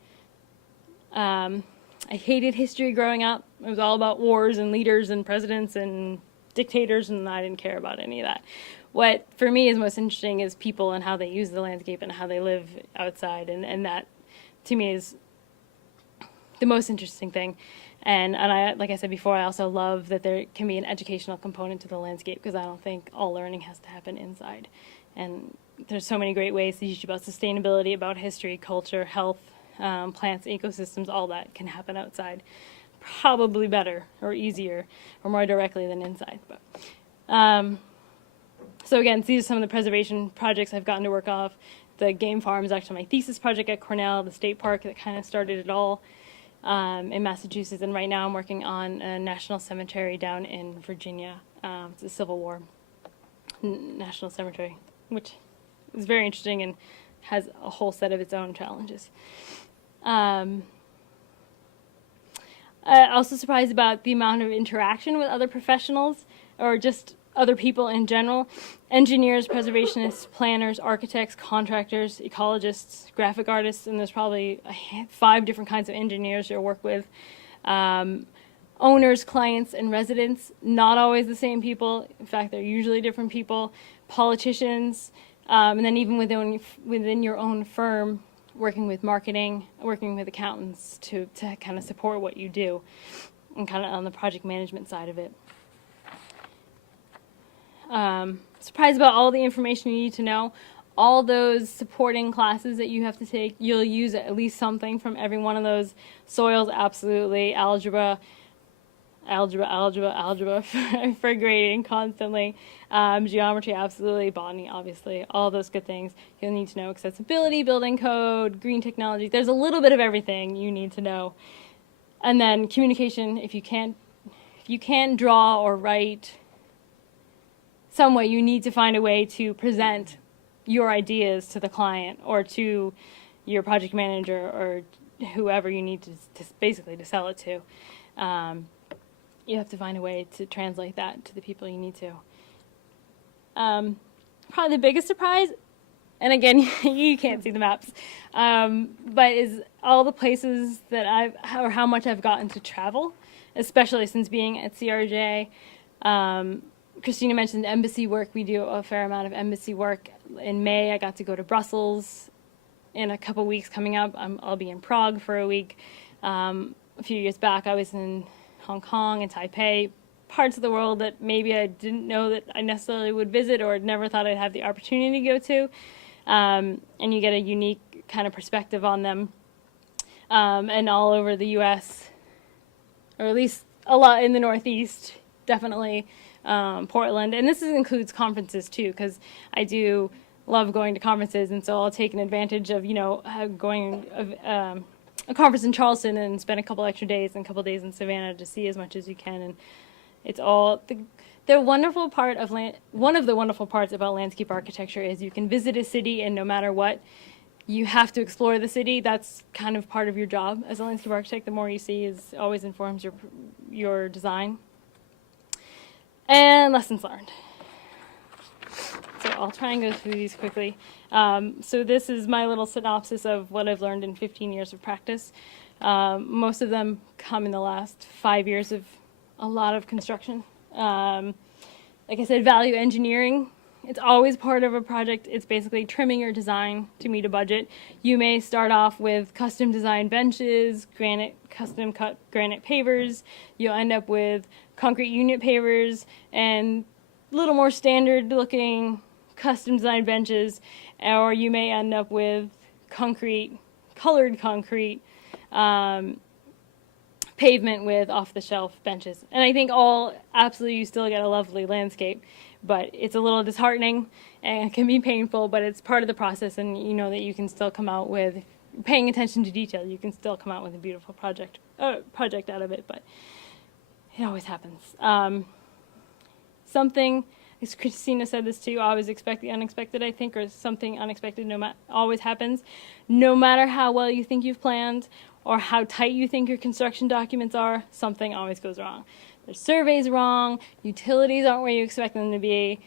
I hated history growing up. It was all about wars and leaders and presidents and dictators, and I didn't care about any of that. What for me is most interesting is people and how they use the landscape and how they live outside, and that to me is the most interesting thing. And I, like I said before, I also love that there can be an educational component to the landscape, because I don't think all learning has to happen inside. And there's so many great ways to teach about sustainability, about history, culture, health, plants, ecosystems, all that can happen outside. Probably better or easier or more directly than inside. But so again, these are some of the preservation projects I've gotten to work off. The game farm is actually my thesis project at Cornell, the state park that kind of started it all in Massachusetts. And right now I'm working on a national cemetery down in Virginia. It's a Civil War national cemetery, which is very interesting and has a whole set of its own challenges. Also surprised about the amount of interaction with other professionals or just other people in general. Engineers, preservationists, planners, architects, contractors, ecologists, graphic artists, and there's probably 5 different kinds of engineers you work with. Owners, clients, and residents, not always the same people. In fact, they're usually different people. Politicians, and then even within your own firm, working with marketing, working with accountants to kind of support what you do, and kind of on the project management side of it. Surprised about all the information you need to know. All those supporting classes that you have to take, you'll use at least something from every one of those. Soils, absolutely. Algebra for grading constantly. Geometry, absolutely. Botany, obviously. All those good things. You'll need to know accessibility, building code, green technology. There's a little bit of everything you need to know. And then communication, if you can't draw or write some way, you need to find a way to present your ideas to the client or to your project manager or whoever you need to basically to sell it to. You have to find a way to translate that to the people you need to. Probably the biggest surprise, and again, you can't see the maps, but is all the places that or how much I've gotten to travel, especially since being at CRJ. Kristina mentioned embassy work. We do a fair amount of embassy work. In May, I got to go to Brussels. In a couple weeks coming up, I'll be in Prague for a week. A few years back, I was in Hong Kong and Taipei, parts of the world that maybe I didn't know that I necessarily would visit or never thought I'd have the opportunity to go to. And you get a unique kind of perspective on them. And all over the U.S., or at least a lot in the Northeast, definitely. Portland, and this includes conferences too, because I do love going to conferences, and so I'll take an advantage of going a conference in Charleston and spend a couple extra days and a couple days in Savannah to see as much as you can. And it's all the wonderful part of one of the wonderful parts about landscape architecture is you can visit a city, and no matter what, you have to explore the city. That's kind of part of your job as a landscape architect. The more you see is always informs your design. And lessons learned. So I'll try and go through these quickly. So this is my little synopsis of what I've learned in 15 years of practice. Most of them come in the last 5 years of a lot of construction. Like I said, value engineering. It's always part of a project. It's basically trimming your design to meet a budget. You may start off with custom designed benches, custom cut granite pavers. You'll end up with concrete unit pavers and a little more standard looking custom designed benches, or you may end up with colored concrete pavement with off the shelf benches. And I think absolutely you still get a lovely landscape, but it's a little disheartening and it can be painful, but it's part of the process, and you know that you can still come out with, paying attention to detail, you can still come out with a beautiful project out of it, but it always happens. Something, as Kristina said this too, always expect the unexpected, I think, or something unexpected always happens. No matter how well you think you've planned or how tight you think your construction documents are, something always goes wrong. The survey's wrong, utilities aren't where you expect them to be,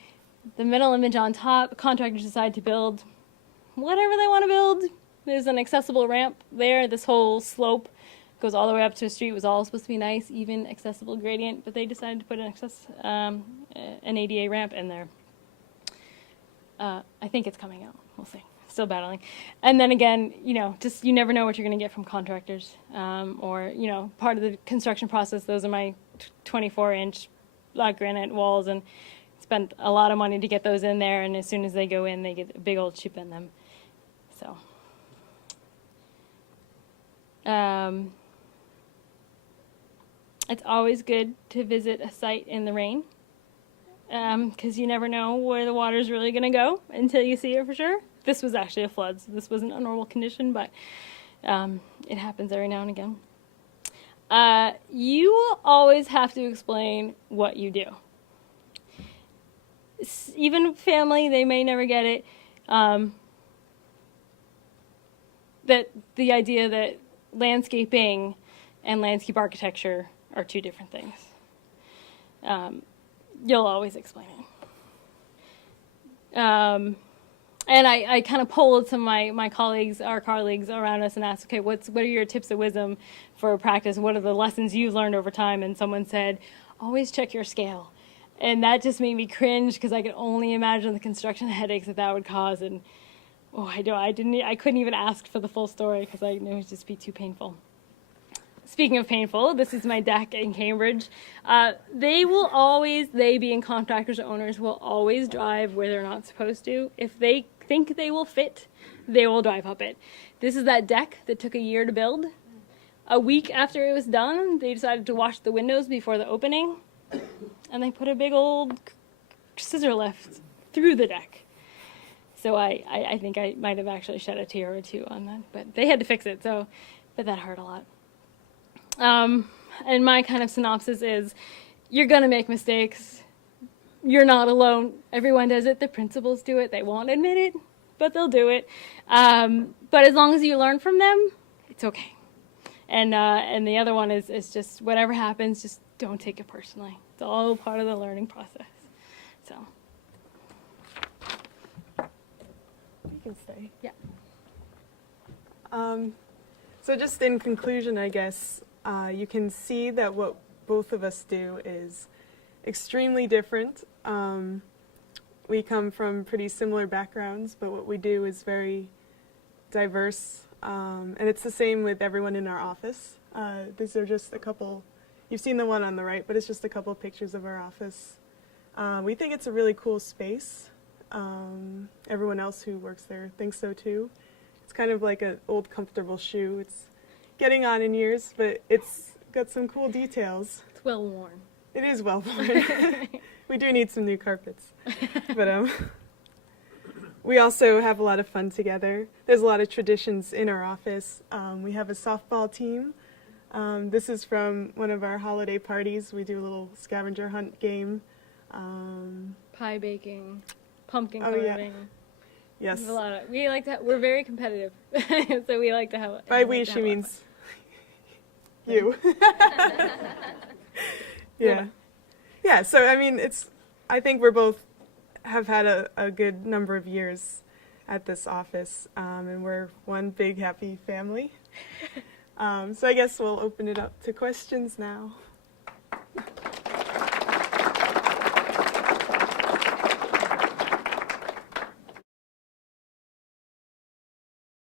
the middle image on top, contractors decide to build whatever they want to build. There's an accessible ramp there. This whole slope goes all the way up to a street. It was all supposed to be nice, even accessible gradient, but they decided to put an ADA ramp in there. I think it's coming out. We'll see. Still battling. And then again, you know, just you never know what you're going to get from contractors, or, you know, part of the construction process. Those are my 24-inch black granite walls, and spent a lot of money to get those in there, and as soon as they go in, they get a big old chip in them. So it's always good to visit a site in the rain, because you never know where the water's really going to go until you see it for sure. This was actually a flood, so this wasn't a normal condition, but it happens every now and again. You will always have to explain what you do. Even family, they may never get it. That the idea that landscaping and landscape architecture are two different things. You'll always explain it. And I kind of polled some of my colleagues, our colleagues around us, and asked, okay, what are your tips of wisdom for practice? What are the lessons you've learned over time? And someone said, always check your scale. And that just made me cringe, because I could only imagine the construction headaches that would cause. And I couldn't even ask for the full story, because I knew it would just be too painful. Speaking of painful, this is my deck in Cambridge. They being contractors or owners, will always drive where they're not supposed to. If they think they will fit, they will drive up it. This is that deck that took a year to build. A week after it was done, they decided to wash the windows before the opening, and they put a big old scissor lift through the deck. So I think I might have actually shed a tear or two on that, but they had to fix it, but that hurt a lot. And my kind of synopsis is, you're going to make mistakes. You're not alone. Everyone does it. The principals do it. They won't admit it, but they'll do it. But as long as you learn from them, it's okay. And the other one is just whatever happens, just don't take it personally. It's all part of the learning process. So. You can stay. Yeah. So just in conclusion, I guess, you can see that what both of us do is extremely different. We come from pretty similar backgrounds, but what we do is very diverse. And it's the same with everyone in our office. These are just a couple, you've seen the one on the right, but it's just a couple of pictures of our office. We think it's a really cool space. Everyone else who works there thinks so too. It's kind of like an old comfortable shoe. It's getting on in years, but it's got some cool details. It's well worn. It is well worn. We do need some new carpets. But we also have a lot of fun together. There's a lot of traditions in our office. We have a softball team. This is from one of our holiday parties. We do a little scavenger hunt game. Pie baking, pumpkin Oh, carving. yeah. Yes. We're very competitive, so we like to have. By we, she means you. Yeah. Yeah, so I mean, I think we're both have had a good number of years at this office, and we're one big happy family. So I guess we'll open it up to questions now.